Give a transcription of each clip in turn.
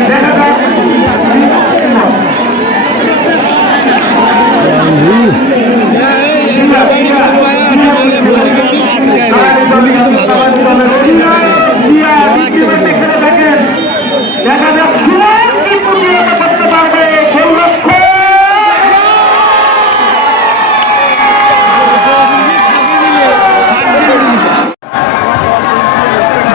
দেখা যাক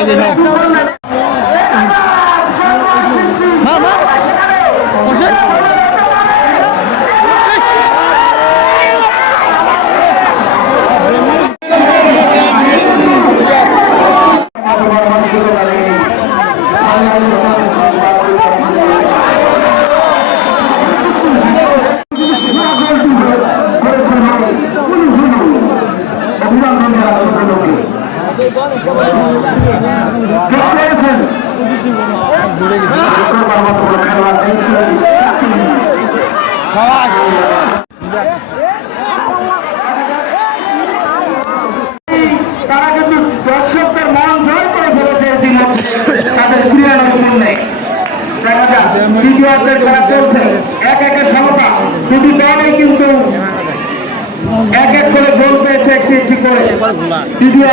Aynen. তারা কিন্তু দর্শকদের মন জয় করে ফেলেছে তাদের ক্রিয়া নতুন নেই দেখা যাক দ্বিতীয় চলছে। এক একের সমতা, দুটি দলই কিন্তু এক এক গোল পেয়েছে একটি একটি করে। দ্বিতীয়